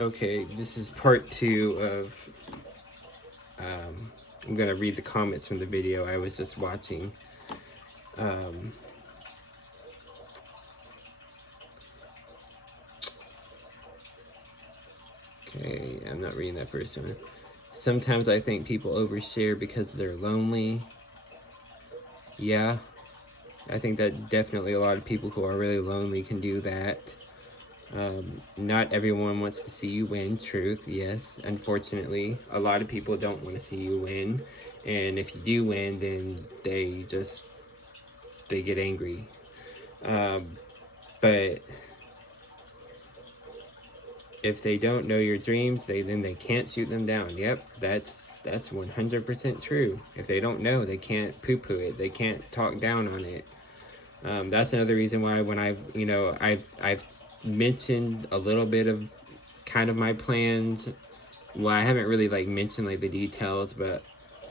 Okay, this is part 2 of, I'm gonna read the comments from the video I was just watching. Okay, I'm not reading that first one. Sometimes I think people overshare because they're lonely. Yeah, I think that definitely a lot of people who are really lonely can do that. Not everyone wants to see you win, truth, yes. Unfortunately, a lot of people don't want to see you win. And if you do win, then they get angry. But if they don't know your dreams, then they can't shoot them down. Yep, that's 100% true. If they don't know, they can't poo-poo it. They can't talk down on it. That's another reason why when I've mentioned a little bit of kind of my plans. Well, I haven't really like mentioned like the details, but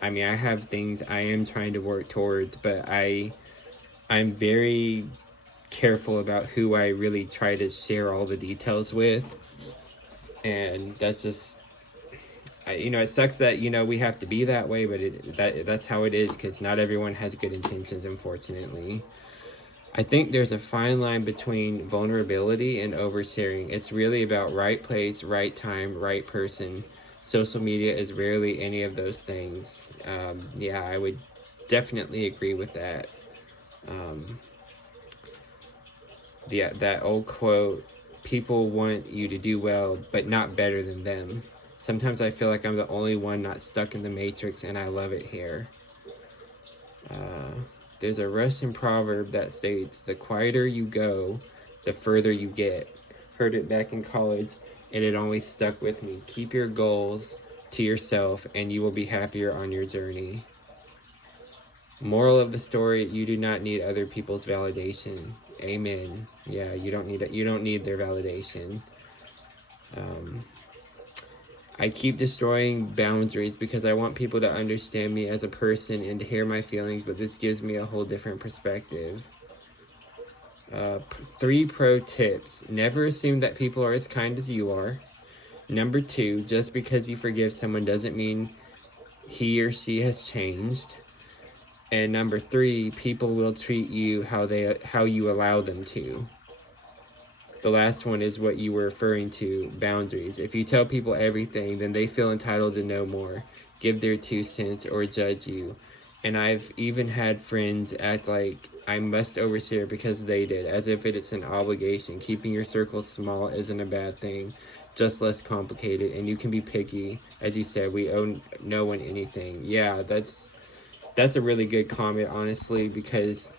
I mean I have things I am trying to work towards, but I'm very careful about who I really try to share all the details with. And that's just it sucks that we have to be that way, but that's how it is, because not everyone has good intentions, unfortunately. I think there's a fine line between vulnerability and oversharing. It's really about right place, right time, right person. Social media is rarely any of those things. Yeah, I would definitely agree with that. Yeah, that old quote, people want you to do well, but not better than them. Sometimes I feel like I'm the only one not stuck in the matrix, and I love it here. There's a Russian proverb that states, the quieter you go, the further you get. Heard it back in college, and it always stuck with me. Keep your goals to yourself, and you will be happier on your journey. Moral of the story, you do not need other people's validation. Amen. Yeah, you don't need their validation. I keep destroying boundaries because I want people to understand me as a person and to hear my feelings, but this gives me a whole different perspective. 3 pro tips. Never assume that people are as kind as you are. Number 2, just because you forgive someone doesn't mean he or she has changed. And number 3, people will treat you how you allow them to. The last one is what you were referring to, boundaries. If you tell people everything, then they feel entitled to know more, give their 2 cents, or judge you. And I've even had friends act like I must overshare because they did, as if it's an obligation. Keeping your circle small isn't a bad thing, just less complicated. And you can be picky. As you said, we owe no one anything. Yeah, that's a really good comment, honestly, because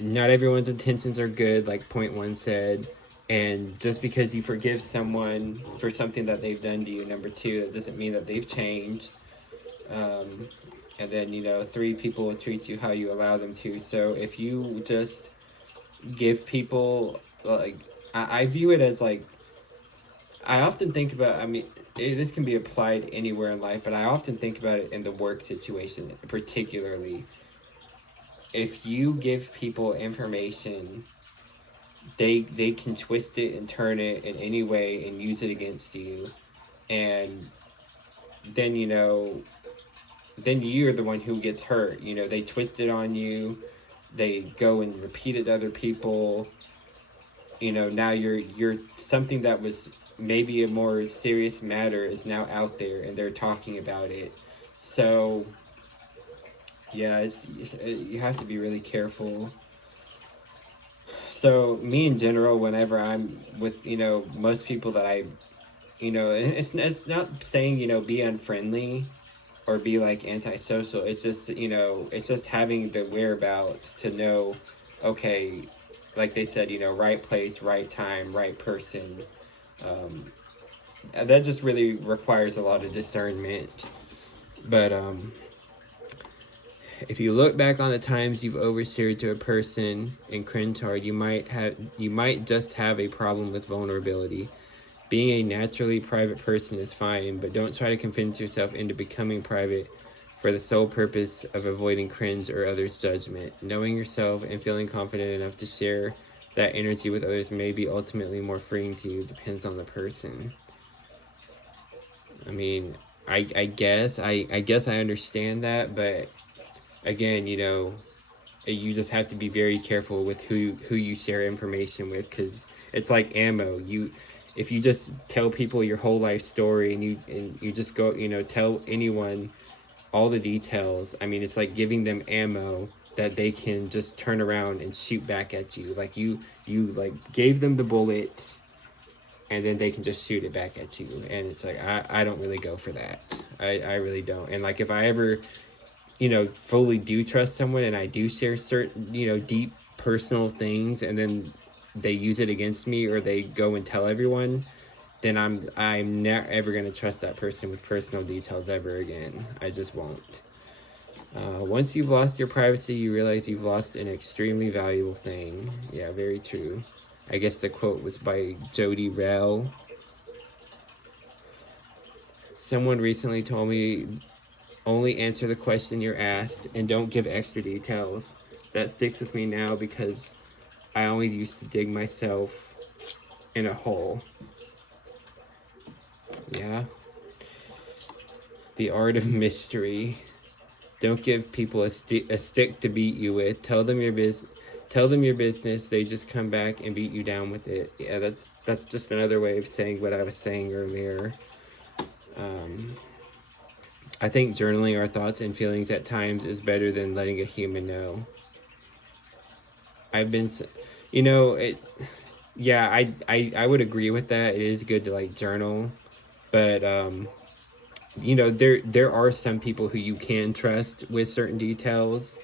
not everyone's intentions are good, like point 1 said. And just because you forgive someone for something that they've done to you, number 2, that doesn't mean that they've changed. And then 3, people will treat you how you allow them to. So if you just give people, like, I view it as like, I often think about, this can be applied anywhere in life, but I often think about it in the work situation particularly. If you give people information, they can twist it and turn it in any way and use it against you. And then then you're the one who gets hurt. They twist it on you, they go and repeat it to other people. Now you're something that was maybe a more serious matter is now out there, and they're talking about it. So yeah, you have to be really careful. So me in general, whenever I'm with most people that it's not saying be unfriendly or be like antisocial. It's just it's just having the whereabouts to know, okay, like they said, right place, right time, right person. That just really requires a lot of discernment. But if you look back on the times you've overshared to a person and cringe hard, you might just have a problem with vulnerability. Being a naturally private person is fine, but don't try to convince yourself into becoming private for the sole purpose of avoiding cringe or others' judgment. Knowing yourself and feeling confident enough to share that energy with others may be ultimately more freeing to you. Depends on the person. I mean, I guess I guess I understand that, but again, you know, you just have to be very careful with who you share information with, because it's like ammo. If you just tell people your whole life story and you just go, you know, tell anyone all the details, I mean, it's like giving them ammo that they can just turn around and shoot back at you. Like you like gave them the bullets and then they can just shoot it back at you. And it's like I don't really go for that. I really don't. And like if I ever, you know, fully do trust someone and I do share certain, you know, deep personal things and then they use it against me or they go and tell everyone, then I'm never ever going to trust that person with personal details ever again. I just won't. Once you've lost your privacy, you realize you've lost an extremely valuable thing. Yeah, very true. I guess the quote was by Jody Rell. Someone recently told me, only answer the question you're asked and don't give extra details. That sticks with me now because I always used to dig myself in a hole. Yeah. The art of mystery. Don't give people a stick to beat you with. Tell them your business. They just come back and beat you down with it. Yeah, that's just another way of saying what I was saying earlier. I think journaling our thoughts and feelings at times is better than letting a human know. I've been, you know, yeah, I would agree with that. It is good to like journal, but you know, there are some people who you can trust with certain details,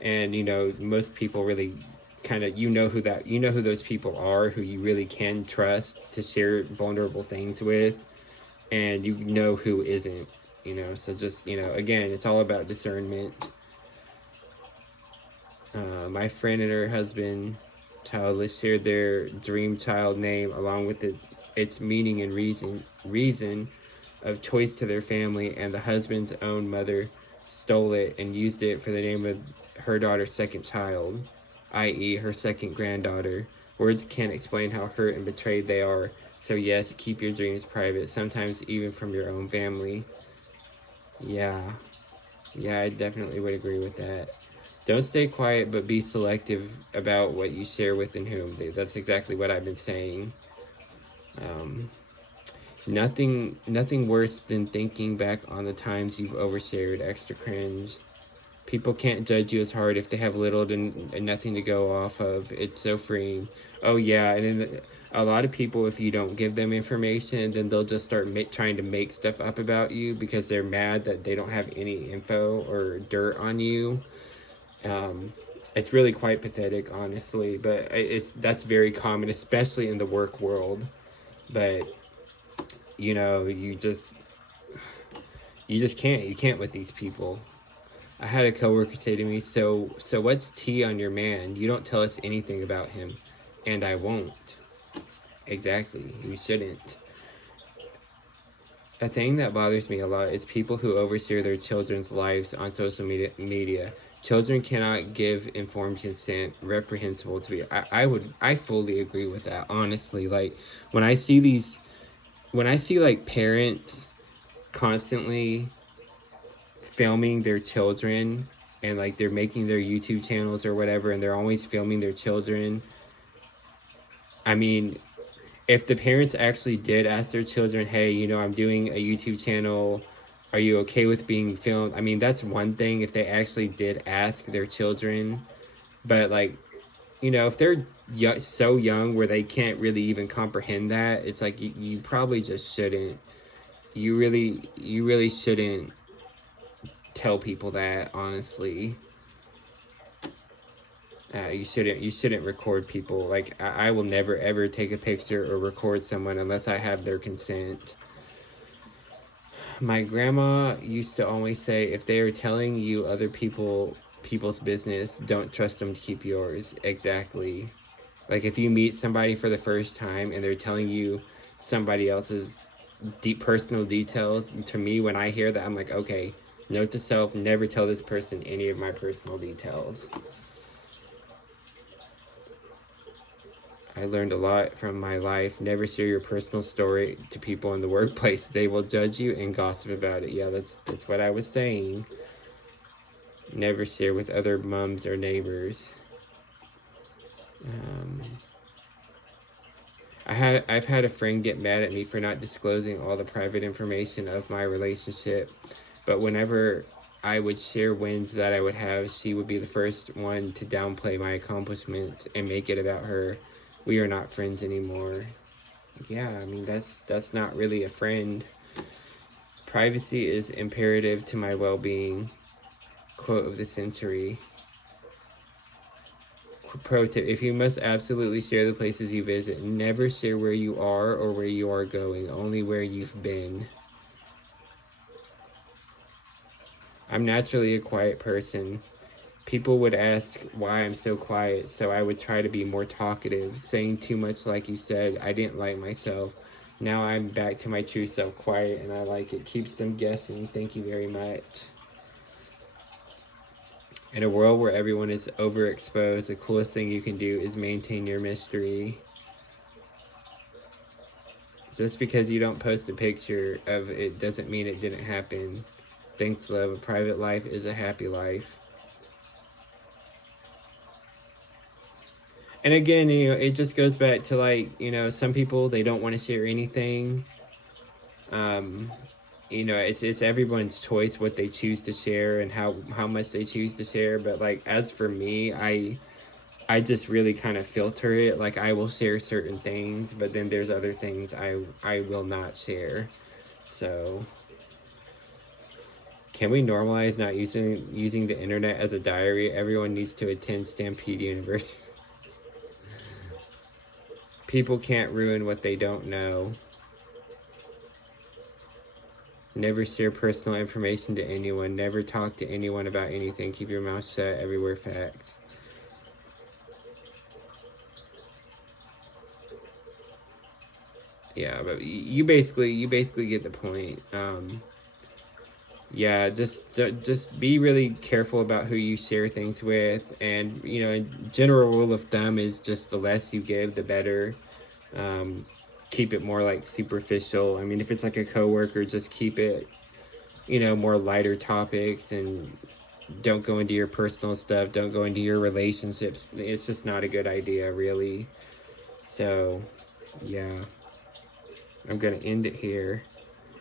and you know, most people really kind of, you know who those people are who you really can trust to share vulnerable things with, and you know who isn't, you know. So just, you know, again, it's all about discernment. My friend and her husband, childless, shared their dream child name along with its meaning and reason of choice to their family, and the husband's own mother stole it and used it for the name of her daughter's second child, i.e. her second granddaughter. Words can't explain how hurt and betrayed they are. So yes, keep your dreams private, sometimes even from your own family. Yeah, I definitely would agree with that. Don't stay quiet, but be selective about what you share with and whom. That's exactly what I've been saying. Nothing worse than thinking back on the times you've overshared. Extra cringe. People can't judge you as hard if they have little to nothing to go off of. It's so freeing. Oh yeah, and then a lot of people, if you don't give them information, then they'll just start trying to make stuff up about you because they're mad that they don't have any info or dirt on you. It's really quite pathetic, honestly, but that's very common, especially in the work world. But you know, you can't with these people. I had a coworker say to me, so what's tea on your man? You don't tell us anything about him. And I won't. Exactly, you shouldn't. A thing that bothers me a lot is people who oversteer their children's lives on social media. Children cannot give informed consent. Reprehensible to me. I fully agree with that, honestly. Like when I see like parents constantly filming their children, and like they're making their YouTube channels or whatever, and they're always filming their children. I mean, if the parents actually did ask their children, hey, you know, I'm doing a YouTube channel, are you okay with being filmed? I mean, that's one thing if they actually did ask their children. But like, you know, if they're so young where they can't really even comprehend that, it's like you probably just shouldn't. You really shouldn't tell people that, honestly. You shouldn't record people. Like I will never ever take a picture or record someone unless I have their consent. My grandma used to always say, if they are telling you other people's business, don't trust them to keep yours. Exactly. Like if you meet somebody for the first time and they're telling you somebody else's deep personal details, to me when I hear that, I'm like, okay, note to self, never tell this person any of my personal details. I learned a lot from my life. Never share your personal story to people in the workplace. They will judge you and gossip about it. Yeah, that's what I was saying. Never share with other moms or neighbors. I've had a friend get mad at me for not disclosing all the private information of my relationship, but whenever I would share wins that I would have, she would be the first one to downplay my accomplishments and make it about her. We are not friends anymore. Yeah, I mean that's not really a friend. Privacy is imperative to my well-being. Quote of the century. Pro tip: if you must absolutely share the places you visit, never share where you are or where you are going, only where you've been. I'm naturally a quiet person. People would ask why I'm so quiet, so I would try to be more talkative. Saying too much, like you said, I didn't like myself. Now I'm back to my true self, quiet, and I like it. Keeps them guessing. Thank you very much. In a world where everyone is overexposed, the coolest thing you can do is maintain your mystery. Just because you don't post a picture of it doesn't mean it didn't happen. Thanks, love. A private life is a happy life. And again, it just goes back to like, some people, they don't want to share anything. Um, it's everyone's choice what they choose to share and how much they choose to share. But like, as for me, I just really kind of filter it. Like, I will share certain things, but then there's other things I will not share. So, can we normalize not using the internet as a diary? Everyone needs to attend Stampede University. People can't ruin what they don't know. Never share personal information to anyone. Never talk to anyone about anything. Keep your mouth shut. Everywhere facts. Yeah, but you basically get the point. Yeah, just be really careful about who you share things with, and a general rule of thumb is just the less you give, the better. Um, Keep it more like superficial. I mean, if it's like a coworker, just keep it, more lighter topics, and don't go into your personal stuff. Don't go into your relationships. It's just not a good idea, really. So, yeah, I'm gonna end it here.